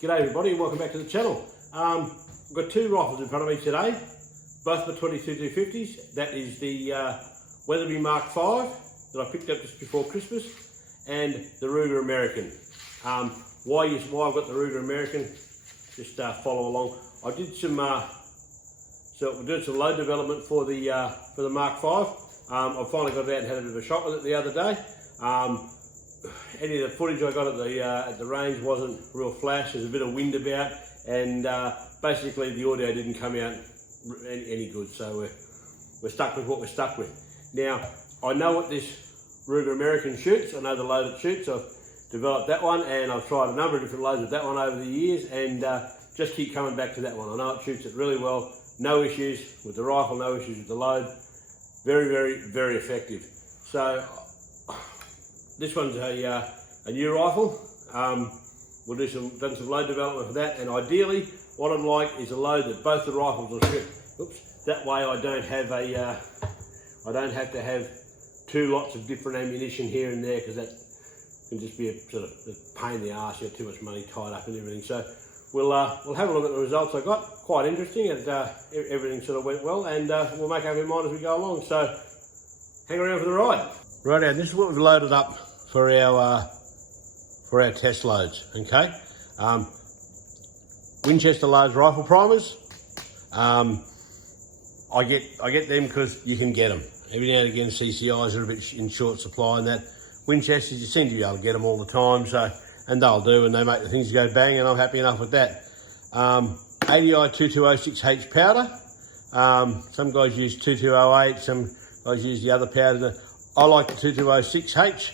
G'day everybody and welcome back to the channel. I've got two rifles in front of me today, both for 22-250s. That is the Weatherby Mark V that I picked up just before Christmas, and the Ruger American. Why I've got the Ruger American, just follow along. I did some we're doing some load development for the Mark V. I finally got it out and had a bit of a shot with it the other day. Any of the footage I got at the range wasn't real flash. There's a bit of wind about, and basically the audio didn't come out any good. So we're stuck with what we're stuck with. Now I know what this Ruger American shoots. I know the load it shoots. I've developed that one, and I've tried a number of different loads with that one over the years, and just keep coming back to that one. I know it shoots it really well. No issues with the rifle. No issues with the load. Very, very, very effective. So this one's a new rifle. We'll done some load development for that, and ideally what I'd like is a load that both the rifles will shoot. Oops. That way I don't have I don't have to have two lots of different ammunition here and there, because that can just be a sort of a pain in the arse. You have too much money tied up and everything. So we'll have a look at the results I got. Quite interesting, and everything sort of went well, and we'll make up our mind as we go along. So hang around for the ride. Right, and this is what we've loaded up for our test loads. Okay, Winchester large rifle primers. I get them because you can get them. Every now and again CCIs are a bit in short supply, and that Winchesters you seem to be able to get them all the time. So, and they'll do, and they make the things go bang, and I'm happy enough with that. ADI 2206H powder. Some guys use 2208, some guys use the other powder. I like the 2206H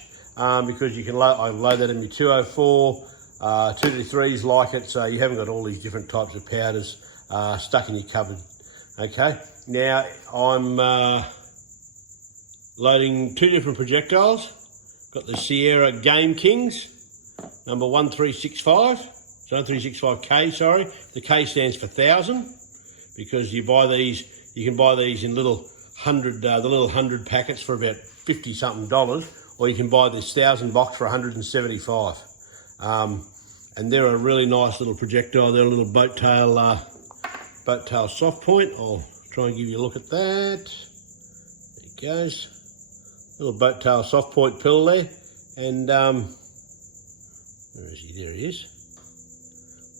because you can I load that in your 204, 223s like it, so you haven't got all these different types of powders stuck in your cupboard. Okay, now I'm loading two different projectiles. Got the Sierra Game Kings, number 1365, so 1365K, sorry. The K stands for 1,000, because you buy these, you can buy these in little the little 100 packets for about $50 something, or you can buy this 1,000 box for 175. And they're a really nice little projectile. They're a little boat tail soft point. I'll try and give you a look at that. There it goes. Little boat tail soft point pill there, and where is he? There he is.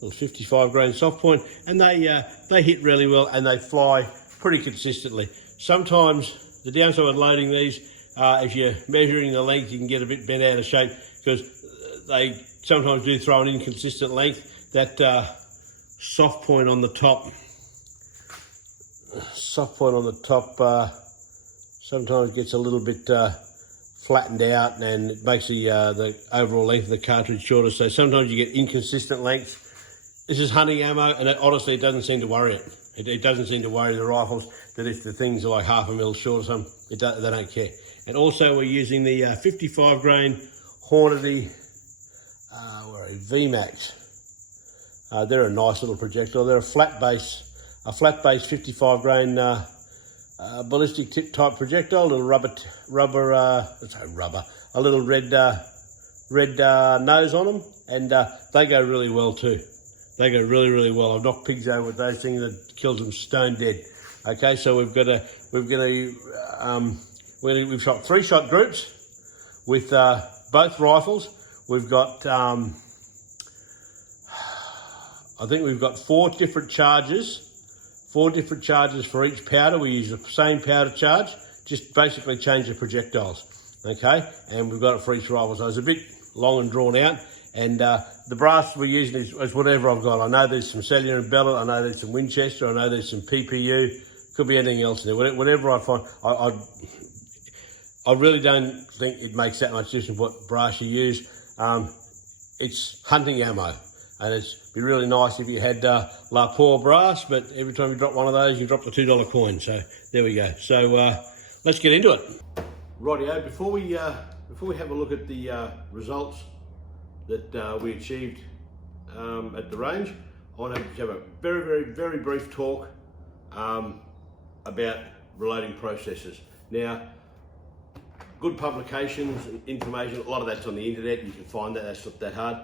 Little 55 grain soft point, and they hit really well, and they fly pretty consistently. Sometimes the downside of loading these, if you're measuring the length, you can get a bit bent out of shape, because they sometimes do throw an inconsistent length. That soft point on the top sometimes gets a little bit flattened out, and it makes the overall length of the cartridge shorter. So sometimes you get inconsistent lengths. This is hunting ammo, and honestly, it doesn't seem to worry it. It doesn't seem to worry the rifles that if the things are like half a mil short or something, they don't care. And also we're using the 55 grain Hornady VMAX. They're a nice little projectile. They're a flat base 55 grain ballistic tip type projectile, a little a little red nose on them, and they go really well too. They go really, really well. I've knocked pigs over with those things that kills them stone dead. Okay, so we've shot 3-shot groups with both rifles. We've got I think we've got 4 different charges for each powder. We use the same powder charge, just basically change the projectiles. Okay, and we've got it for each rifle. So it's a bit long and drawn out, and the brass we're using is whatever I've got. I know there's some cellular and bellet, I know there's some Winchester, I know there's some PPU, could be anything else in there. Whatever I find, I really don't think it makes that much difference what brass you use. It's hunting ammo, and it'd be really nice if you had La Pour brass, but every time you drop one of those, you drop the $2 coin. So there we go. So let's get into it. Rightio, before we have a look at the results that we achieved at the range, I want to have a very, very, very brief talk about reloading processes. Now, good publications and information, a lot of that's on the internet. You can find that, that's not that hard.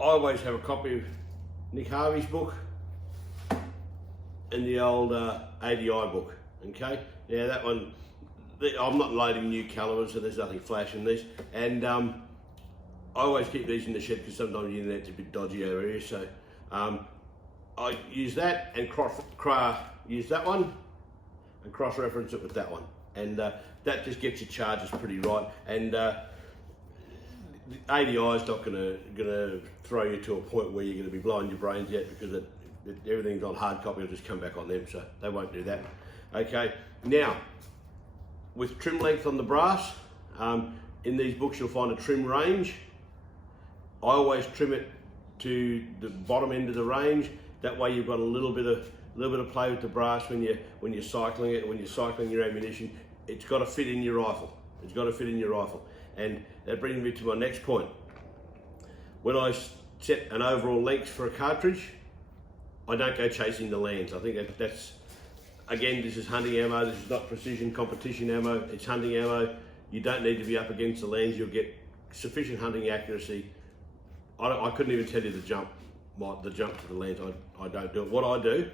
I always have a copy of Nick Harvey's book and the old ADI book, okay? Yeah, that one, I'm not loading new calibers, so there's nothing flash in these. And I always keep these in the shed because sometimes the internet's a bit dodgy over here, so I use that and use that one and cross-reference it with that one. And that just gets your charges pretty right. And ADI is not gonna throw you to a point where you're gonna be blowing your brains out, because everything's on hard copy, will just come back on them, so they won't do that. Okay, now with trim length on the brass, in these books you'll find a trim range. I always trim it to the bottom end of the range. That way you've got a little bit of play with the brass when you're cycling it, when you're cycling your ammunition. It's got to fit in your rifle. It's got to fit in your rifle. And that brings me to my next point. When I set an overall length for a cartridge, I don't go chasing the lands. I think that's, again, this is hunting ammo. This is not precision competition ammo. It's hunting ammo. You don't need to be up against the lands. You'll get sufficient hunting accuracy. I couldn't even tell you the jump to the lands. I don't do it. What I do,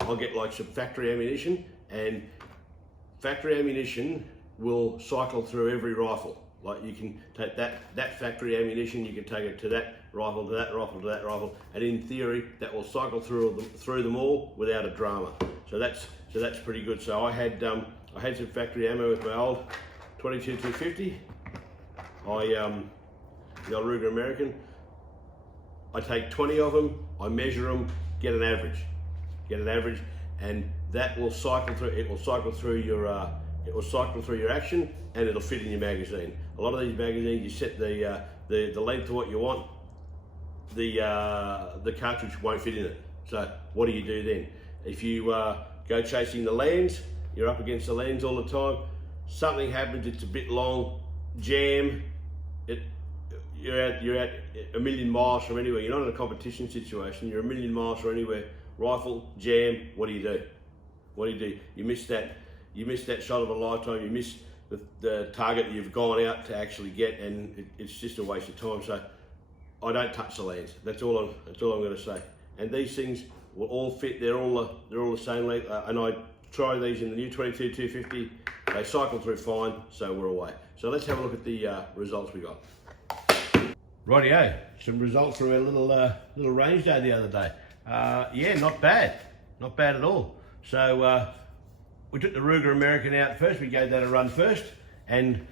I'll get like some factory ammunition, and factory ammunition will cycle through every rifle. Like you can take that factory ammunition, you can take it to that rifle, to that rifle, to that rifle, and in theory that will cycle through them all without a drama. So that's pretty good. So I had some factory ammo with my old 22-250. The old Ruger American. I take 20 of them, I measure them, get an average, and that will cycle through. It will cycle through your action, and it'll fit in your magazine. A lot of these magazines, you set the length to what you want, the cartridge won't fit in it. So what do you do then? If you go chasing the lands, you're up against the lands all the time. Something happens, it's a bit long, jam. You're at a million miles from anywhere. You're not in a competition situation. You're a million miles from anywhere. Rifle, jam. What do you do? You miss that shot of a lifetime. You miss the target that you've gone out to actually get, and it's just a waste of time. So I don't touch the lands. That's all I'm going to say. And these things will all fit. They're all the same length. And I try these in the new 22-250. They cycle through fine. So we're away. So let's have a look at the results we got. Rightio, some results from our little range day the other day. Yeah, not bad at all. So we took the Ruger American out first. We gave that a run first, and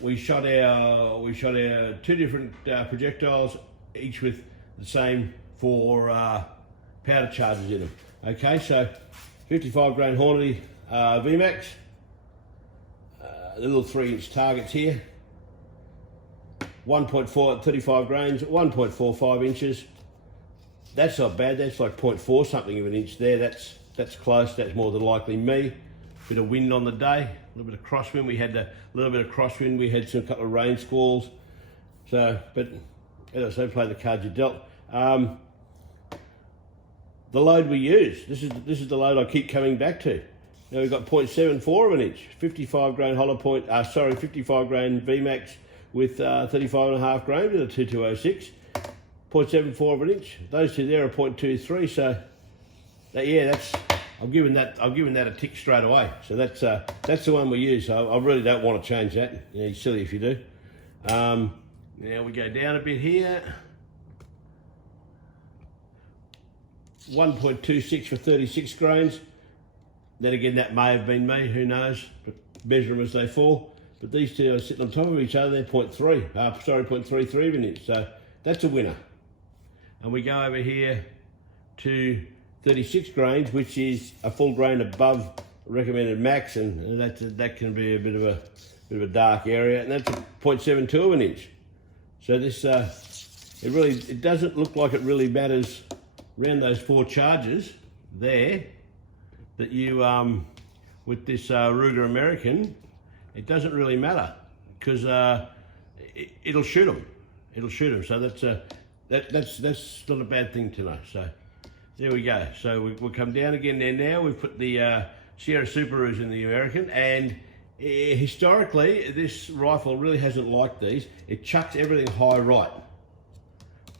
we shot our two different projectiles, each with the same 4 powder charges in them. Okay, so 55 grain Hornady VMAX, the little 3-inch targets here. 1.4 at 35 grains, 1.45 inches. That's not bad. That's like 0.4 something of an inch there. That's close. That's more than likely me. Bit of wind on the day, a little bit of crosswind. We had a little bit of crosswind. We had some couple of rain squalls. So, but as I say, play the cards you dealt. The load we use. This is the load I keep coming back to. Now we've got 0.74 of an inch, 55 grain hollow point. 55 grain VMAX. With 35.5 grain with a 2206, 0.74 of an inch. Those two there are 0.23. So yeah, I'm giving that a tick straight away. So that's the one we use. So I really don't want to change that. Yeah, you're silly if you do. Now we go down a bit here. 1.26 for 36 grains. Then again, that may have been me. Who knows? But measure them as they fall. But these two are sitting on top of each other. They're 0.33 of an inch. So that's a winner. And we go over here to 36 grains, which is a full grain above recommended max, and that can be a bit of a dark area. And that's a 0.72 of an inch. So this it doesn't look like it really matters around those 4 charges there that you with this Ruger American. It doesn't really matter because it'll shoot them. So that's not a bad thing to know. So there we go. So we'll come down again there now. We've put the Sierra Subarus in the American, and historically this rifle really hasn't liked these. It chucks everything high right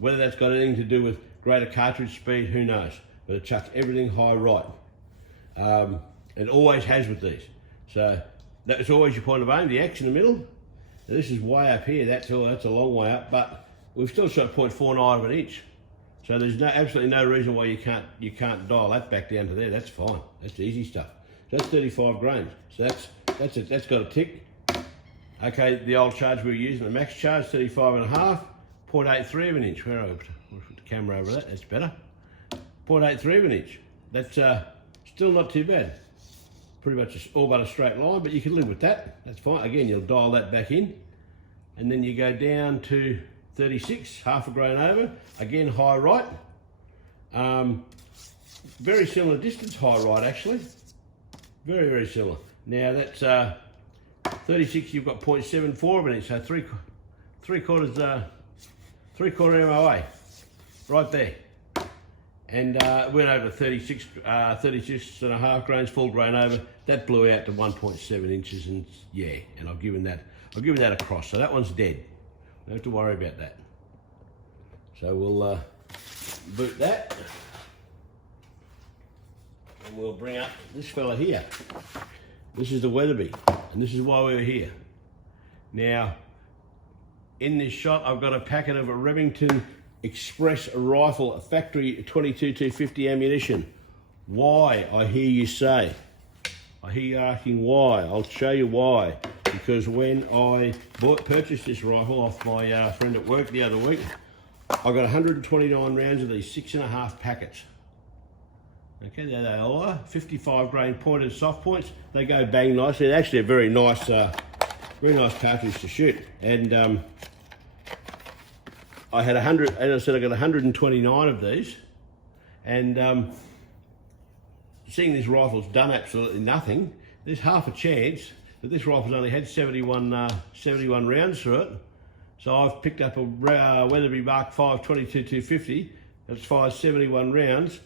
Whether that's got anything to do with greater cartridge speed, who knows? But it chucks everything high right. It always has with these. So that's always your point of aim, the X in the middle. Now this is way up here, that's a long way up, but we've still shot 0.49 of an inch. So there's absolutely no reason why you can't dial that back down to there. That's fine. That's easy stuff. So that's 35 grains. So that's got a tick. Okay, the old charge we were using, the max charge, 35.5, 0.83 of an inch. Where I put the camera over that? That's better. 0.83 of an inch. That's still not too bad. Pretty much all but a straight line, but you can live with that. That's fine. Again, you'll dial that back in, and then you go down to 36, half a grain over, again high right. Very similar distance, high right actually. Very, very similar. Now that's 36, you've got 0.74 of an inch, so three quarter MOA, right there. And went over 36 and a half grains, full grain over. That blew out to 1.7 inches, and yeah, and I've given that a cross. So that one's dead. Don't have to worry about that. So we'll boot that, and we'll bring up this fella here. This is the Weatherby, and this is why we were here. Now, in this shot, I've got a packet of a Remington Express rifle, factory 22-250 ammunition. Why, I hear you say. I hear you asking why. I'll show you why. Because when I purchased this rifle off my friend at work the other week, I got 129 rounds of these 6.5 packets. Okay, there they all are. 55 grain pointed soft points. They go bang nicely. They're actually a very nice cartridge to shoot. And I had 100, as I said, I got 129 of these. And seeing this rifle's done absolutely nothing, there's half a chance that this rifle's only had 71 rounds through it. So I've picked up a Weatherby Mark 5 22-250 that's fired 71 rounds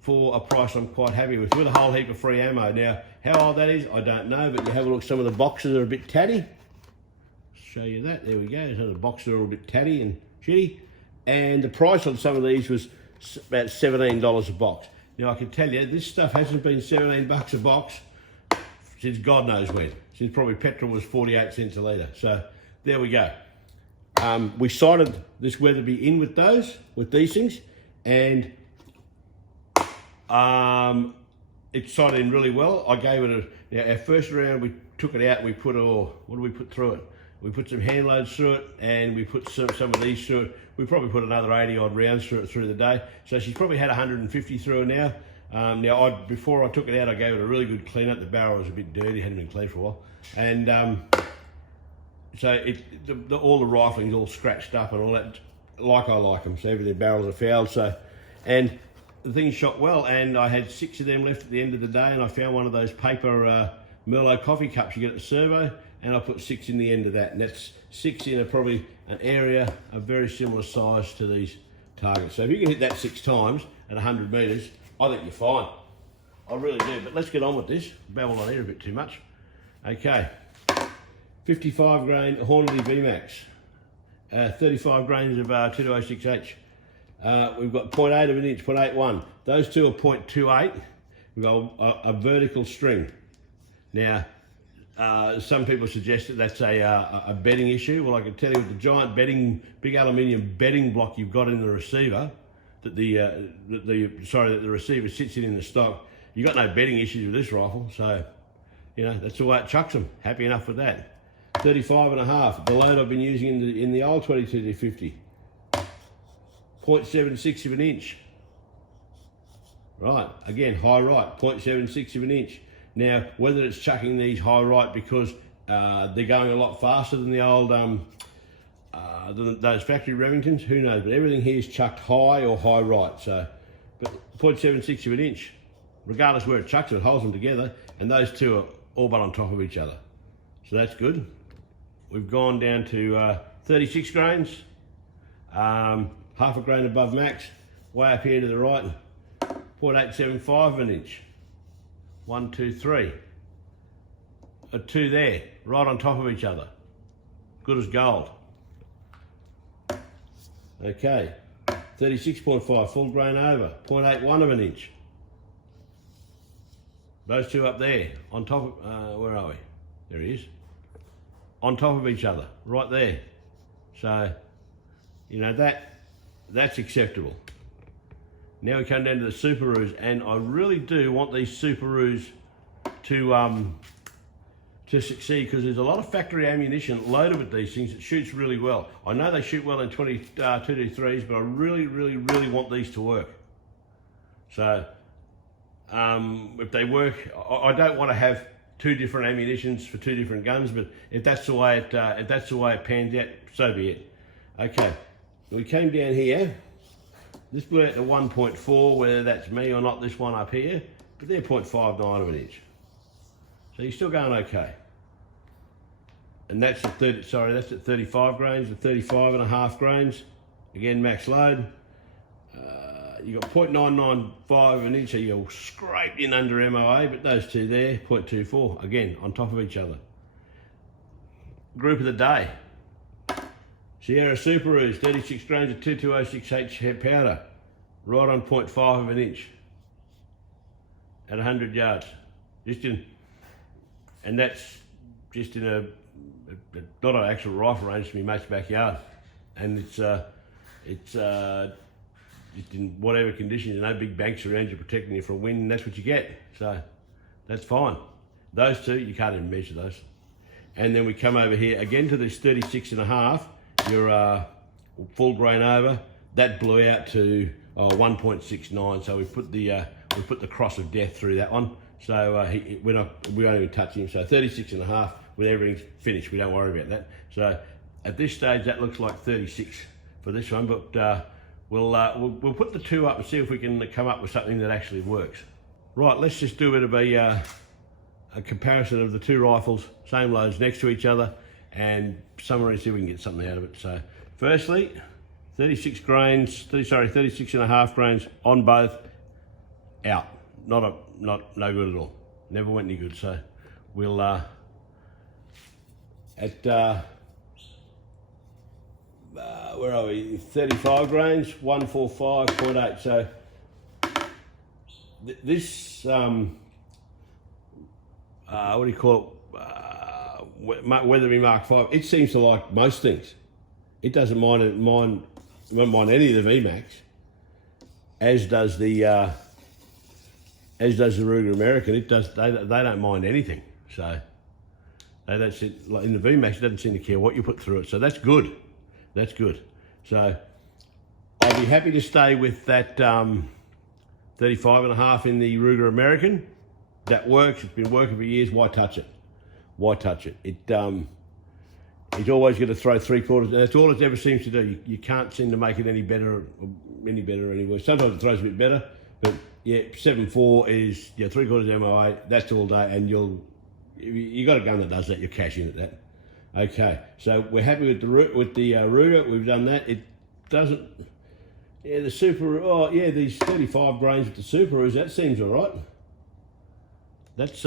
for a price I'm quite happy with a whole heap of free ammo. Now, how old that is, I don't know, but you have a look, some of the boxes are a bit tatty. Show you that, there we go. So the boxes are a bit tatty and shitty. And the price on some of these was about $17 a box. Now I can tell you, this stuff hasn't been 17 bucks a box since God knows when. Since probably petrol was 48 cents a litre. So there we go. We sighted this Weatherby in with these things, and it sighted in really well. I gave it now our first round, we took it out, we put, what did we put through it? We put some hand loads through it, and we put some of these through it. We probably put another 80 odd rounds through it through the day. So she's probably had 150 through her now. Before I took it out, I gave it a really good clean up. The barrel was a bit dirty, hadn't been cleaned for a while. And so all the rifling's all scratched up and all that, like I like them. So everything, barrels are fouled. So, and the thing shot well, and I had 6 of them left at the end of the day, and I found one of those paper Merlot coffee cups you get at the servo, and I put 6 in the end of that, and that's 6 in probably an area of very similar size to these targets. So if you can hit that 6 times at 100 metres, I think you're fine. I really do, but let's get on with this. Babble on here a bit too much. Okay, 55 grain Hornady VMAX, 35 grains of 2206H. We've got 0.8 of an inch, 0.81. Those two are 0.28. We've got a vertical string. Now, some people suggest that that's a bedding issue. Well, I can tell you with the giant big aluminium bedding block you've got in the receiver, that the receiver sits in the stock, you got no bedding issues with this rifle. So, you know, that's the way it chucks them. Happy enough with that. 35.5. The load I've been using in the old 22-50. 0.76 of an inch. Right, again, high right, 0.76 of an inch. Now, whether it's chucking these high right because they're going a lot faster than the old, those factory Remingtons, who knows, but everything here is chucked high or high right. So, but 0.76 of an inch, regardless where it chucks it, holds them together, and those two are all but on top of each other. So that's good. We've gone down to 36 grains, half a grain above max, way up here to the right, 0.875 of an inch. 1, 2, 3. 2 there, right on top of each other. Good as gold. Okay, 36.5, full grain over, 0.81 of an inch. Those two up there, on top of, where are we? There he is. On top of each other, right there. So, you know, that's acceptable. Now we come down to the Superoos, and I really do want these Superoos to succeed, because there's a lot of factory ammunition loaded with these things that shoots really well. I know they shoot well in 223s, but I really, really, really want these to work. So if they work, I don't want to have two different ammunitions for two different guns, but if that's the way it pans out, so be it. Okay, we came down here. This blew out to 1.4, whether that's me or not, this one up here, but they're 0.59 of an inch. So you're still going okay. And that's at 35 grains, at 35.5 grains. Again, max load. You got 0.995 of an inch, so you're scraped in under MOA, but those two there, 0.24, again, on top of each other. Group of the day. Sierra Superoos, 36 grains of 2206H powder, right on 0.5 of an inch at 100 yards. And that's just in not an actual rifle range, in my mate's backyard. And it's just in whatever conditions, no big banks around you protecting you from wind, and that's what you get. So that's fine. Those two, you can't even measure those. And then we come over here again to this 36.5, your full grain over. That blew out to 1.69. So we put the cross of death through that one. So we won't even touch him. So 36.5 with everything finished. We don't worry about that. So at this stage, that looks like 36 for this one, but we'll put the two up and see if we can come up with something that actually works. Right, let's just do a bit of a comparison of the two rifles, same loads next to each other, and summary, see if we can get something out of it. So firstly, 36 grains, 36.5 grains on both, out. No good at all. Never went any good. So we'll where are we? 35 grains, 145.8. So this what do you call it? Weatherby Mark 5. It seems to like most things. It doesn't mind any of the VMAX, as does the Ruger American. It does. They don't mind anything. So they don't seem, like in the VMAX, it doesn't seem to care what you put through it. So that's good. That's good. So I'll be happy to stay with that 35.5 in the Ruger American. That works. It's been working for years. Why touch it? Why touch it? It's always going to throw 3/4. That's all it ever seems to do. You can't seem to make it any better anyway. Sometimes it throws a bit better, but yeah, 7.4 is 3/4 MOA. That's all day, and you got a gun that does that. You're cashing at that. Okay, so we're happy with the Ruger. We've done that. It doesn't. Yeah, the Super. Oh yeah, these 35 grains with the Superoos. That seems all right. That's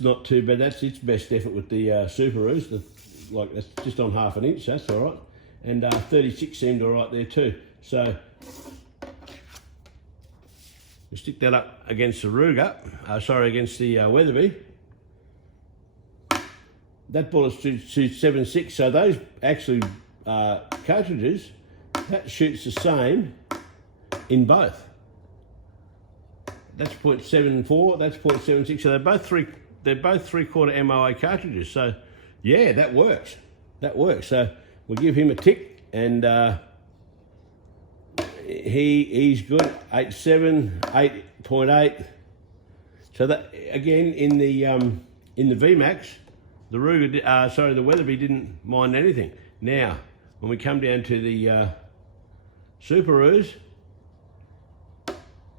not too bad. That's its best effort with the Superoos. That's just on half an inch. That's all right. And 36 seemed all right there too. So we stick that up against the Ruger. Against the Weatherby. That bullet shoots 7.6, so those actually cartridges, that shoots the same in both. That's 0.74, that's 0.76, so they're both 3/4 MOA cartridges. So yeah, that works. That works. So we'll give him a tick, and he's good. 8.7, 8.8. So that again in the VMAX. The Ruger, the Weatherby didn't mind anything. Now, when we come down to the Superoos,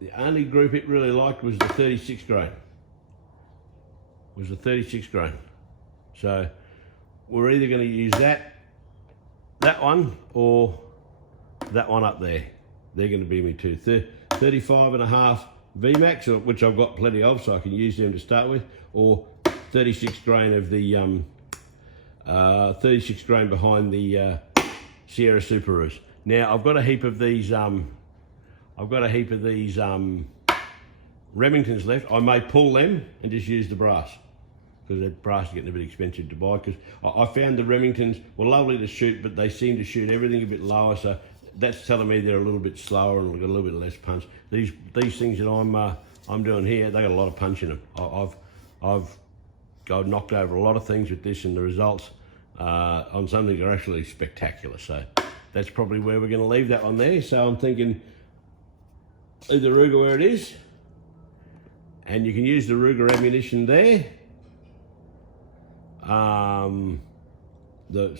the only group it really liked was the 36 grain. So we're either going to use that one, or that one up there. They're going to be me too. 35.5 VMAX, which I've got plenty of, so I can use them to start with, or 36 grain of the 36 grain behind the Sierra Superoos. Now I've got a heap of these I've got a heap of these Remingtons left. I may pull them and just use the brass, because the brass is getting a bit expensive to buy, because I found the Remingtons were lovely to shoot, but they seem to shoot everything a bit lower, so that's telling me they're a little bit slower and got a little bit less punch. These things that I'm doing here, they got a lot of punch in them. I've knocked over a lot of things with this, and the results on some things are actually spectacular. So that's probably where we're going to leave that one there. So I'm thinking leave the Ruger where it is, and you can use the Ruger ammunition there. The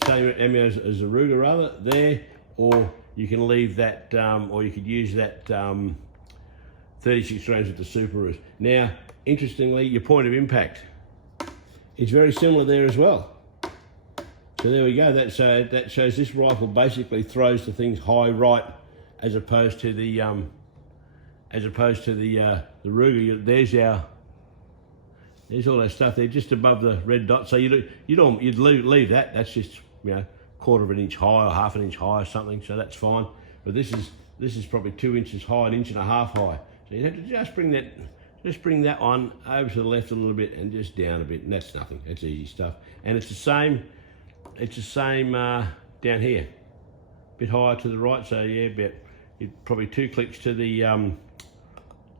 same ammunition as the Ruger rather there, or you can leave that, or you could use that 36 rounds with the Super. Now, interestingly, your point of impact is very similar there as well. So there we go. That shows this rifle basically throws the things high right, as opposed to the Ruger. There's all that stuff there just above the red dot. So you'd leave that. That's just, you know, quarter of an inch high or half an inch high or something. So that's fine. But this is probably 2 inches high, an inch and a half high. So you have to just bring that one over to the left a little bit and just down a bit, and that's nothing. That's easy stuff. And it's the same. It's the same down here, a bit higher to the right. So yeah, probably 2 clicks to the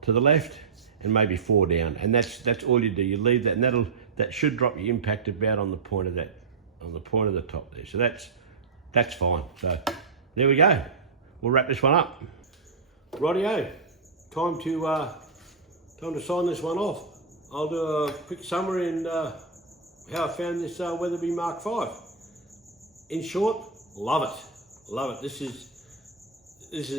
left, and maybe 4 down, and that's all you do. You leave that, and that should drop your impact about on the point of the top there. So that's fine. So there we go. We'll wrap this one up. Rightio, time to sign this one off. I'll do a quick summary and how I found this Weatherby Mark V. In short, love it, love it. This is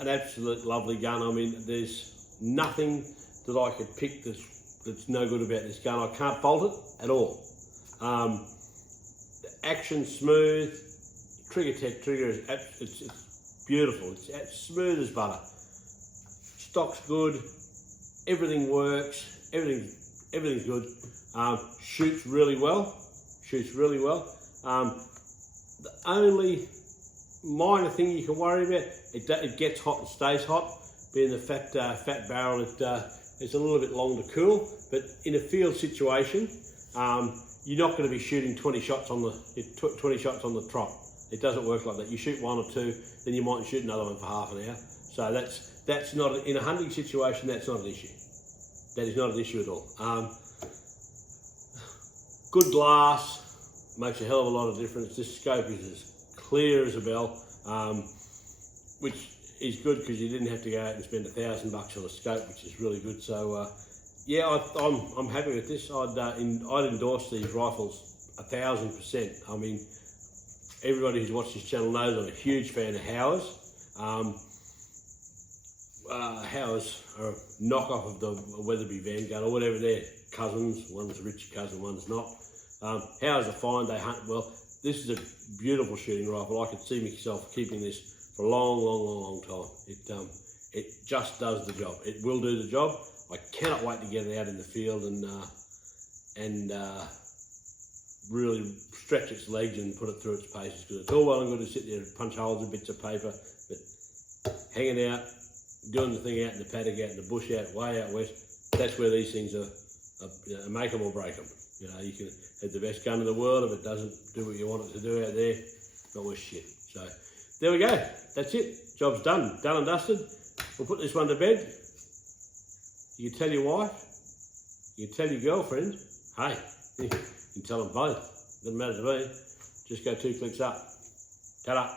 an absolute lovely gun. I mean, there's nothing that I could pick that's no good about this gun. I can't fault it at all. The action's smooth. Trigger is it's beautiful. It's as smooth as butter. Stock's good. Everything works. Everything's good. Shoots really well. The only minor thing you can worry about, it gets hot and stays hot. Being the fat barrel, it's a little bit long to cool. But in a field situation, you're not going to be shooting 20 shots on the trot. It doesn't work like that. You shoot 1 or 2, then you might shoot another one for half an hour. So that's not, in a hunting situation, that's not an issue. That is not an issue at all. Good glass makes a hell of a lot of difference. This scope is as clear as a bell, which is good because you didn't have to go out and spend $1,000 on a scope, which is really good. So yeah, I'm happy with this. I'd endorse these rifles 1000%. I mean, everybody who's watched this channel knows I'm a huge fan of Howers. Howers are a knockoff of the Weatherby Vanguard or whatever. They're cousins. One's a Richard cousin, one's not. Howers are fine. They hunt well. This is a beautiful shooting rifle. I could see myself keeping this for a long time. It just does the job. It will do the job. I cannot wait to get it out in the field and really stretch its legs and put it through its paces. Because it's all well and good to sit there and punch holes in bits of paper, but hanging out, doing the thing out in the paddock, out in the bush, way out west, that's where these things are make them or break them. You know, you can have the best gun in the world, if it doesn't do what you want it to do out there, it's not worth shit. So there we go. That's it. Job's done. Done and dusted. We'll put this one to bed. You can tell your wife. You can tell your girlfriend. Hey, you can tell them both. Doesn't matter to me. Just go 2 clicks up. Ta-da.